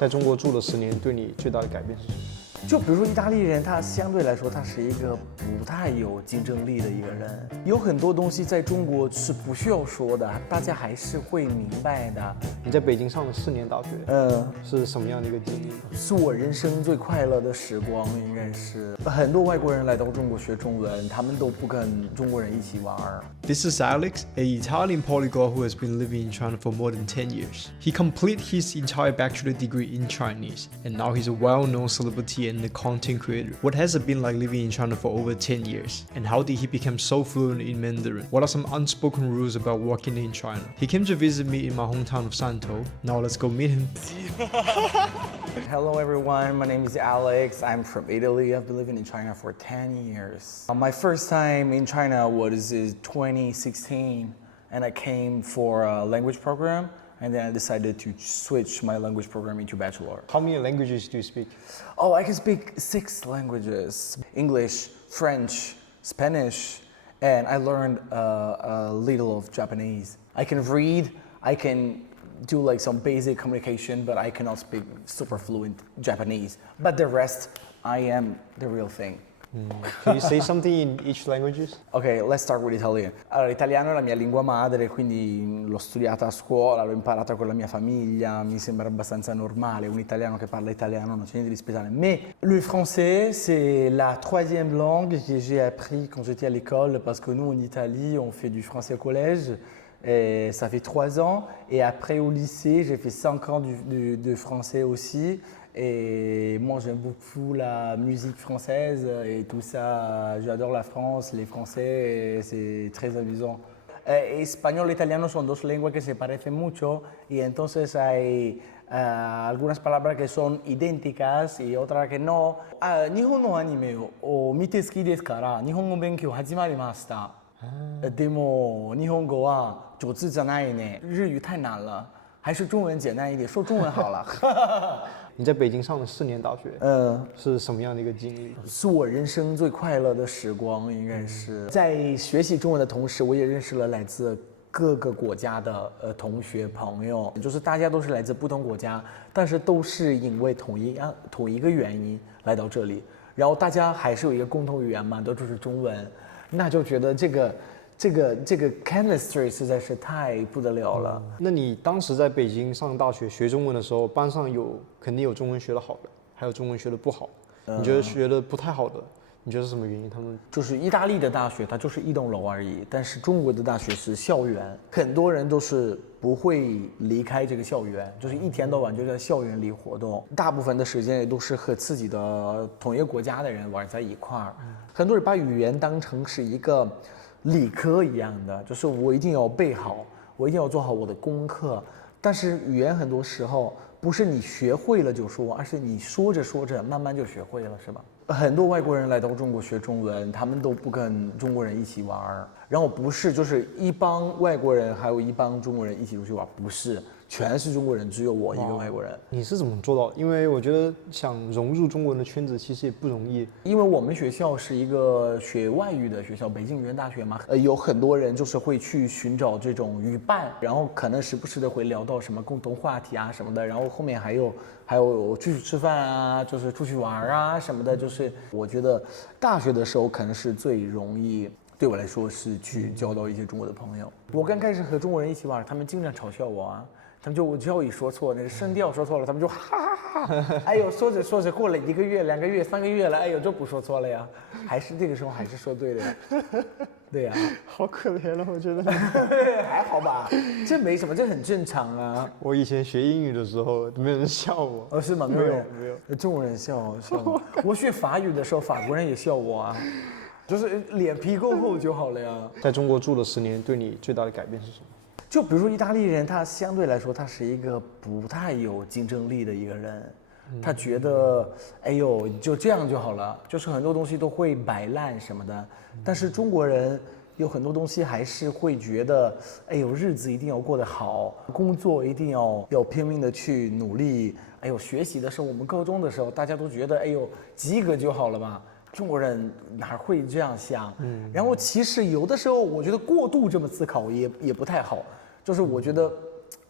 在中国住了10年，对你最大的改变是什么？就比如说意大利人，他相对来说他是一个不太有竞争力的一个人，有很多东西在中国是不需要说的，大家还是会明白的。你在北京上了4年大学，是什么样的一个经历？是我人生最快乐的时光，应该是很多外国人来到中国学中文，他们都不跟中国人一起玩。This is Alex, an Italian polyglot who has been living in China for more than 10 years. He completed his entire bachelor degree in Chinese, and now he's a well-known celebrity and a content creator. What has it been like living in China for over 10 years? And how did he become so fluent in Mandarin? What are some unspoken rules about working in China? He came to visit me in my hometown of Santo. Now let's go meet him. Hello everyone, my name is Alex. I'm from Italy. I've been living in China for 10 years. My first time in China was in 2016, and I came for a language program, and then I decided to switch my language program into bachelor. How many languages do you speak? Oh, I can speak 6 languages: English, French, Spanish, and I learned a little of Japanese. I can read, I can do like some basic communication, but I cannot speak super fluent Japanese. But the rest, I am the real thing. Can you say something in each languages? Ok, let's start with Italian. Allora, l'italiano è la mia lingua madre, quindi l'ho studiata a scuola, l'ho imparata con la mia famiglia, mi sembra abbastanza normale, un italiano che parla italiano, non c'è niente di speciale. Mais le français, c'est la 3e langue que j'ai appris quand j'étais à l'école, parce que nous, en Italie, on fait du français au collège. Et ça fait 3 ans, et après au lycée, j'ai fait 5 ans de français aussi. Et moi, j'aime beaucoup la musique française et tout ça. J'adore la France, les Français, et c'est très amusant. Español e italiano son 2 lenguas que se parecen mucho, y entonces hay algunas palabras que son idénticas y otras que no. 日本のアニメを見て好きですから、日本語勉強始まりました。でも日本語は上手じゃないね。日语太难了，还是中文简单一点，说中文好了。你在北京上了4年大学，是什么样的一个经历？是我人生最快乐的时光，应该是在学习中文的同时，我也认识了来自各个国家的同学朋友，就是大家都是来自不同国家，但是都是因为同一个原因来到这里，然后大家还是有一个共同语言嘛，都是中文。那就觉得这个 chemistry 实在是太不得了了。那你当时在北京上大学学中文的时候，班上肯定有中文学得好的，还有中文学得不好。你觉得学得不太好的，你觉得是什么原因？他们就是意大利的大学，它就是一栋楼而已，但是中国的大学是校园，很多人都是不会离开这个校园，就是一天到晚就在校园里活动，大部分的时间也都是和自己的同一个国家的人玩在一块儿。很多人把语言当成是一个理科一样的，就是我一定要背好，我一定要做好我的功课。但是语言很多时候不是你学会了就说，而是你说着说着慢慢就学会了，是吧？很多外国人来到中国学中文，他们都不跟中国人一起玩，然后不是就是一帮外国人还有一帮中国人一起出去玩，不是全是中国人，只有我一个外国人。你是怎么做到？因为我觉得想融入中国人的圈子其实也不容易。因为我们学校是一个学外语的学校，北京语言大学嘛，有很多人就是会去寻找这种语伴，然后可能时不时的会聊到什么共同话题啊什么的，然后后面还有出去吃饭啊，就是出去玩啊什么的，就是我觉得大学的时候可能是最容易。对我来说是去交到一些中国的朋友。我刚开始和中国人一起玩，他们经常嘲笑我啊，他们就我只要一说错，那个声调说错了，他们就哈哈哈。哎呦，说着说着过了1个月、2个月、3个月了，哎呦就不说错了呀，还是这个时候还是说对的呀。对呀，好可怜了，我觉得。还好吧，这没什么，这很正常啊。我以前学英语的时候，没有人笑我。哦，是吗？没有，中国人笑我。我学法语的时候，法国人也笑我啊。就是脸皮够厚就好了呀。在中国住了10年，对你最大的改变是什么？就比如说意大利人，他相对来说他是一个不太有竞争力的一个人，他觉得哎呦就这样就好了，就是很多东西都会摆烂什么的。但是中国人有很多东西还是会觉得，哎呦日子一定要过得好，工作一定要拼命的去努力。哎呦学习的时候，我们高中的时候大家都觉得哎呦及格就好了吧。中国人哪会这样想？然后其实有的时候我觉得过度这么思考也不太好，就是我觉得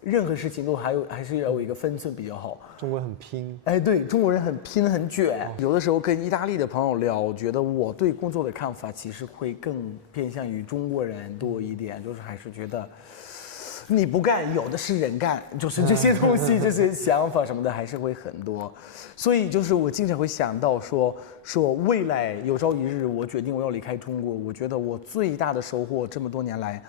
任何事情都还是要有一个分寸比较好。中国人很拼，哎，对，中国人很拼很卷。有的时候跟意大利的朋友聊，我觉得我对工作的看法其实会更偏向于中国人多一点，就是还是觉得你不干，有的是人干，就是这些东西，这些想法什么的还是会很多。所以就是我经常会想到说未来有朝一日我决定我要离开中国，我觉得我最大的收获这么多年来。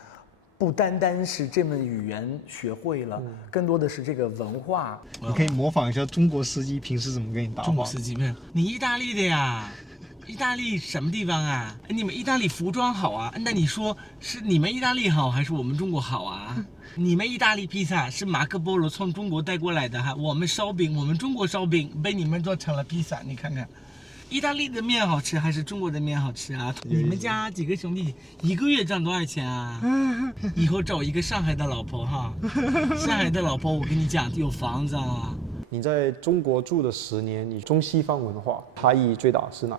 不单单是这门语言学会了，更多的是这个文化。你可以模仿一下中国司机平时怎么跟你搭话。中国司机没有？你意大利的呀？意大利什么地方啊？你们意大利服装好啊？那你说是你们意大利好还是我们中国好啊？你们意大利披萨是马可波罗从中国带过来的哈，我们烧饼，我们中国烧饼被你们做成了披萨，你看看。意大利的面好吃还是中国的面好吃啊？你们家几个兄弟一个月赚多少钱啊？以后找一个上海的老婆哈，上海的老婆我跟你讲有房子啊。你在中国住的10年，你中西方文化差异最大是哪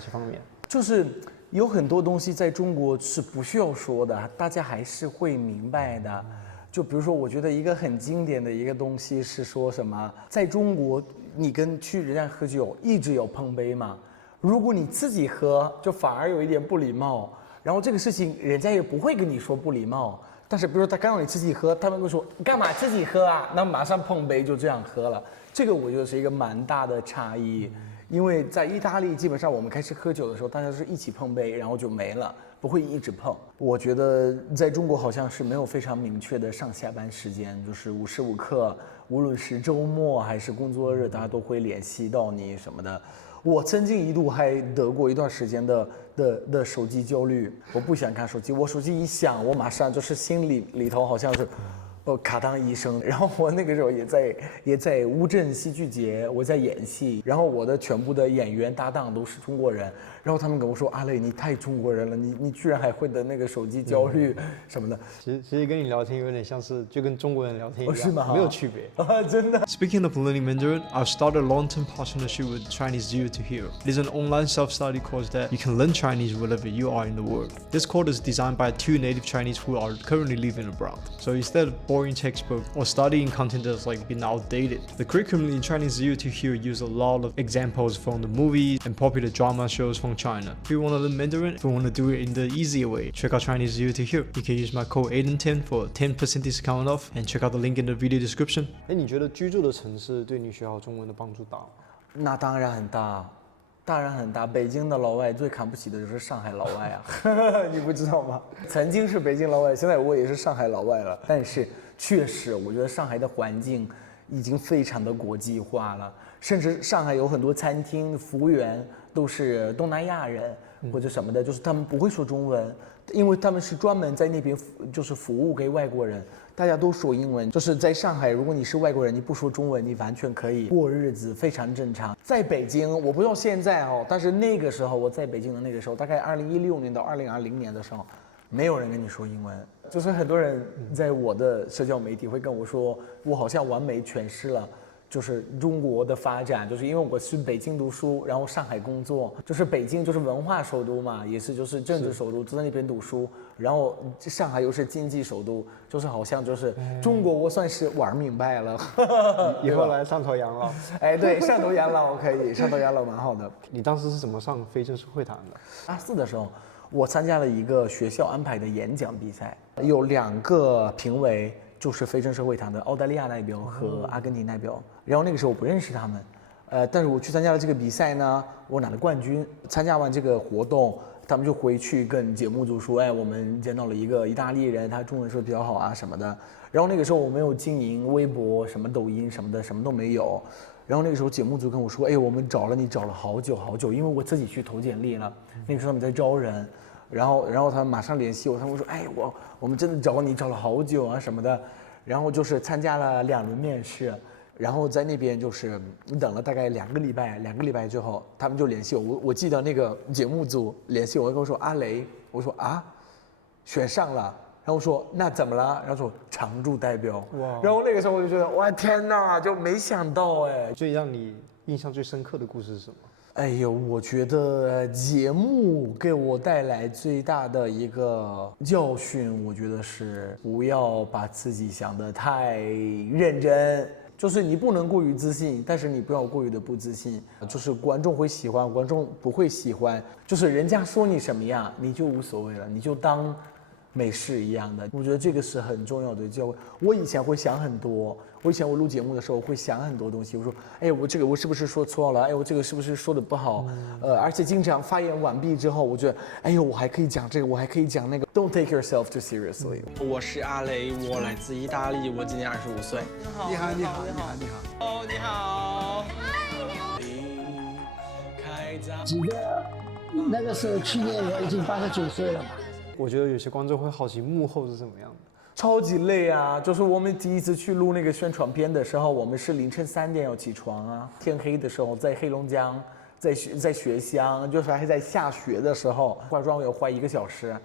些方面？就是有很多东西在中国是不需要说的，大家还是会明白的。就比如说，我觉得一个很经典的一个东西是说什么，在中国你跟去人家喝酒一直有碰杯嘛，如果你自己喝，就反而有一点不礼貌。然后这个事情人家也不会跟你说不礼貌，但是比如说他看到你自己喝，他们会说干嘛自己喝啊？那马上碰杯就这样喝了。这个我觉得是一个蛮大的差异。因为在意大利，基本上我们开始喝酒的时候，大家是一起碰杯，然后就没了，不会一直碰。我觉得在中国好像是没有非常明确的上下班时间，就是无时无刻，无论是周末还是工作日，大家都会联系到你什么的。我曾经一度还得过一段时间的手机焦虑，我不喜欢看手机，我手机一响，我马上就是心里头好像是。卡当医生，然后我那个时候也在乌镇戏剧节，我在演戏，然后我的全部的演员搭档都是中国人，然后他们跟我说阿磊你太中国人了，你居然还会得那个手机焦虑什么的。其实跟你聊天有点像是就跟中国人聊天一样，是吗？没有区别啊，真的。Speaking of learning Mandarin, I've started a long-term partnership with Chinese Zero to Hero. It is an online self-study course that you can learn Chinese wherever you are in the world. This course is designed by 2 native Chinese who are currently living abroad. So instead of boring textbook or studying content that's like been outdated, the curriculum in Chinese Zero to Hero use a lot of examples from the movies and popular drama shows from China. If you want to learn Mandarin, if you want to do it in the easier way, check out Chinese Zero to Hero. You can use my code Aiden10 for 10% discount off and check out the link in the video description. 哎，你觉得居住的城市对你学好中文的帮助大吗？那当然很大，当然很大。北京的老外最看不起的就是上海老外啊，你不知道吗？曾经是北京老外，现在我也是上海老外了。但是确实，我觉得上海的环境已经非常的国际化了，甚至上海有很多餐厅服务员都是东南亚人或者什么的，就是他们不会说中文，因为他们是专门在那边就是服务给外国人。大家都说英文，就是在上海，如果你是外国人，你不说中文，你完全可以过日子，非常正常。在北京，我不知道现在但是那个时候我在北京的那个时候，大概2016年到2020年的时候，没有人跟你说英文，就是很多人在我的社交媒体会跟我说，我好像完美诠释了。就是中国的发展，就是因为我是北京读书，然后上海工作，就是北京就是文化首都嘛，也是就是政治首都，就在那边读书，然后上海又是经济首都，就是好像就是中国我算是玩明白了。以后来上头养老。哎，对，上头养老可以，上头养老蛮好的。你当时是怎么上非正式会谈的？大4的时候，我参加了一个学校安排的演讲比赛，有2个评委。就是非正式会谈的澳大利亚代表和阿根廷代表，然后那个时候我不认识他们，但是我去参加了这个比赛呢，我拿了冠军。参加完这个活动，他们就回去跟节目组说，哎，我们见到了一个意大利人，他中文说的比较好啊什么的。然后那个时候我没有经营微博、什么抖音什么的，什么都没有。然后那个时候节目组跟我说，哎，我们找了你找了好久好久，因为我自己去投简历了，那个时候他们在招人。然后他们马上联系我，他们说，哎，我们真的找你找了好久啊什么的，然后就是参加了2轮面试，然后在那边就是等了大概2个礼拜，2个礼拜之后他们就联系我，我记得那个节目组联系我，跟我说阿雷，我说啊，选上了，然后说那怎么了？然后说常驻代表，哇，然后那个时候我就觉得哇天哪，就没想到哎。最让你印象最深刻的故事是什么？哎呦，我觉得节目给我带来最大的一个教训，我觉得是不要把自己想得太认真。就是你不能过于自信，但是你不要过于的不自信。就是观众会喜欢，观众不会喜欢，就是人家说你什么样，你就无所谓了，你就当没事一样的。我觉得这个是很重要的教会。我以前会想很多，我录节目的时候会想很多东西。我说，哎，我这个我是不是说错了？哎，我这个是不是说的不好？而且经常发言完毕之后，我觉得，哎呦，我还可以讲这个，我还可以讲那个。Don't take yourself too seriously。我是阿雷，我来自意大利，我今年25岁。你好。哦，你好。记得那个时候，去年我已经89岁了嘛。我觉得有些观众会好奇幕后是怎么样的。超级累啊！就是我们第一次去录那个宣传片的时候，我们是凌晨3点要起床啊，天黑的时候在黑龙江，在雪乡，就是还在下雪的时候，化妆要化1个小时，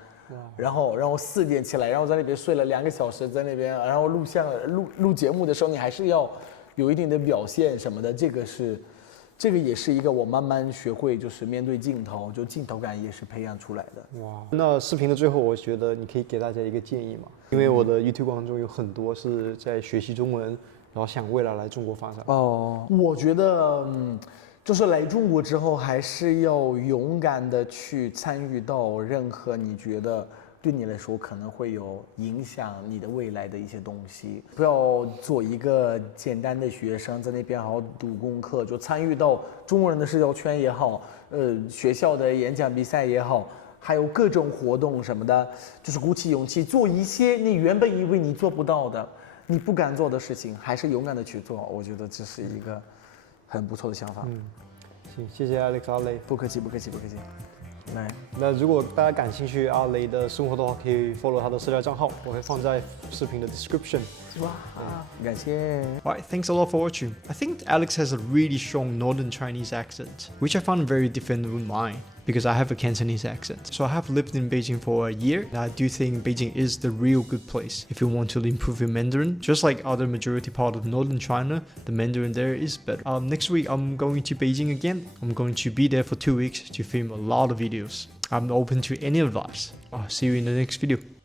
然后4点起来，然后在那边睡了2个小时，在那边，然后录节目的时候，你还是要有一定的表现什么的，这个也是一个我慢慢学会，就是面对镜头，就镜头感也是培养出来的。哇，那视频的最后，我觉得你可以给大家一个建议嘛，因为我的 YouTube 观众有很多是在学习中文，然后想未来来中国发展。哦，我觉得，就是来中国之后，还是要勇敢的去参与到任何你觉得对你来说可能会有影响你的未来的一些东西，不要做一个简单的学生，在那边好好读功课，就参与到中国人的社交圈也好，学校的演讲比赛也好，还有各种活动什么的，就是鼓起勇气做一些你原本以为你做不到的、你不敢做的事情，还是勇敢的去做。我觉得这是一个很不错的想法。行，谢谢 Alex 阿雷。不客气。来，那如果大家感兴趣阿雷的生活的话，可以 follow 他的社交账号，我会放在视频的 description。哇，感谢。Alright, thanks a lot for watching. I think Alex has a really strong northern Chinese accent, which I found very different from mine, because I have a Cantonese accent. So I have lived in Beijing for a year, and I do think Beijing is the real good place if you want to improve your Mandarin. Just like other majority part of northern China, the Mandarin there is better. Next week I'm going to Beijing again. I'm going to be there for 2 weeks to film a lot of videos. I'm open to any advice. I'll see you in the next video.